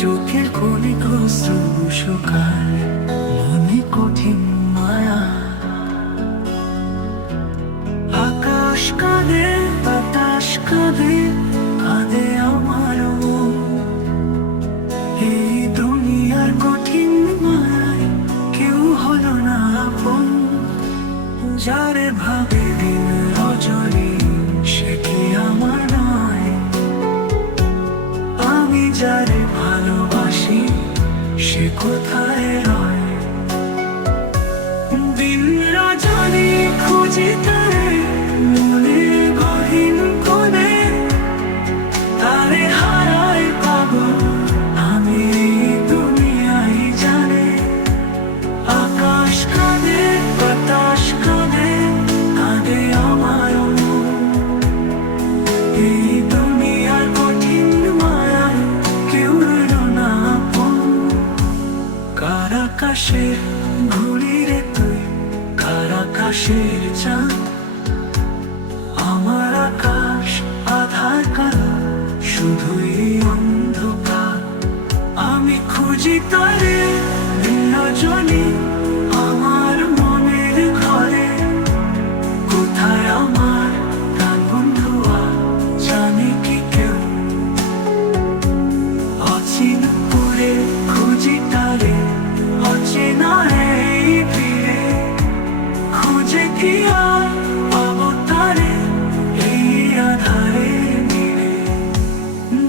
চোখের কোণে অশ্রু শুকায়, মনে কঠিন মায়া। আকাশ কাঁদে, বাতাস কাঁদে, কাঁদে আমার মন। এই দুনিয়ার কঠিন মায়ায় কেউ হলো না আপন। যারে ভাবে দিন রজনী, সে কি আমার নয়? আমি যারে ভালোবাসি, সে কোথায় রয়? দিন রজনী খুঁজি তারে, মনের গহীন কোণে। তারে হারাই পাগল আমি, দুনিয়ায় জানে। আকাশ কাঁদে, বাতাস কাঁদে, কাঁদে আমার মন। এই দুনিয়ার কঠিন মায়ায় কেউ রইল না আপন। কার আকাশের ঘুড়ি রে তুই, কার আকাশের চাঁদ? আমার আকাশ আধার কালো, শুধুই অন্ধকার। আমি খুঁজি তারে দিন রজনী, আমার মনের ঘরে। কোথায় আমার প্রাণ বন্ধুয়া, জানে কি কেউ? অচিন পুরে খুঁজি তারে, অচেনা এই ভিড়ে। খুঁজে কি আর পাবো তারে, এই আধারে নিড়ে?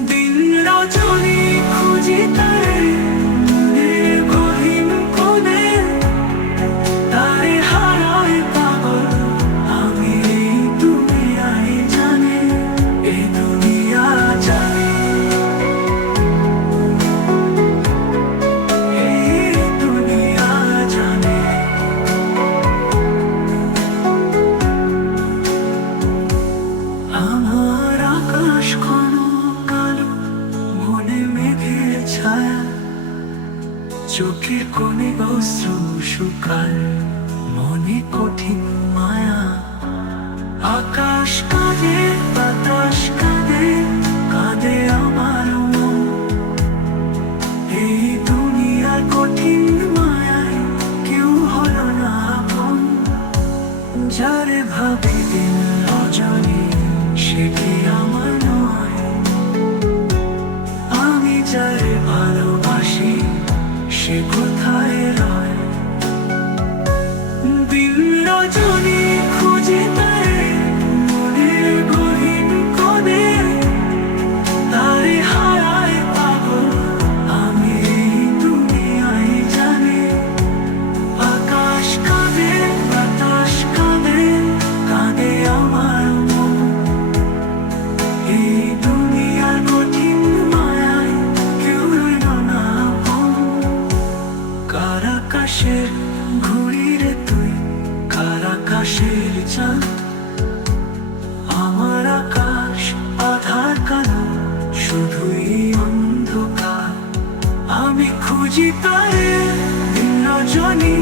দিন রজনী খুঁজি তারে, মনের গহীন কোণে। তারে হারাই পাগল আমি, এই দুনিয়ায় জানে, এই দুনিয়া জানে, এই দুনিয়া জানে। আমার আকাশ ঘন কালো, মনে মেঘের ছায়া। চোখের কোণে অশ্রু শুকায়, মনে কঠিন মায়া। আকাশ কাঁদে, বাতাস কাঁদে, কাঁদে আমার মন। এই দুনিয়ার কঠিন মায়ায় কেউ হলো না আপন। যারে ভাবে দিন রজনী, সে কি আমার নয়? আমি যারে ভালোবাসি, সে কোথায় রয়? দিন রজনী খুঁজে তারে, মনের গহীন কোণে। তারে হারাই পাগল আমি, এই দুনিয়ায় জানে। আকাশ কাঁদে, বাতাস কাঁদে, কাঁদে আমার মন। এই দুনিয়ার কঠিন মায়ায় কেউ রইল না আপন। কার আকাশের ঘুড়ি রে তুই, কার আকাশের চাঁদ? আমার আকাশ আধার কালো, শুধুই অন্ধকার। আমি খুঁজি তারে দিন রজনী,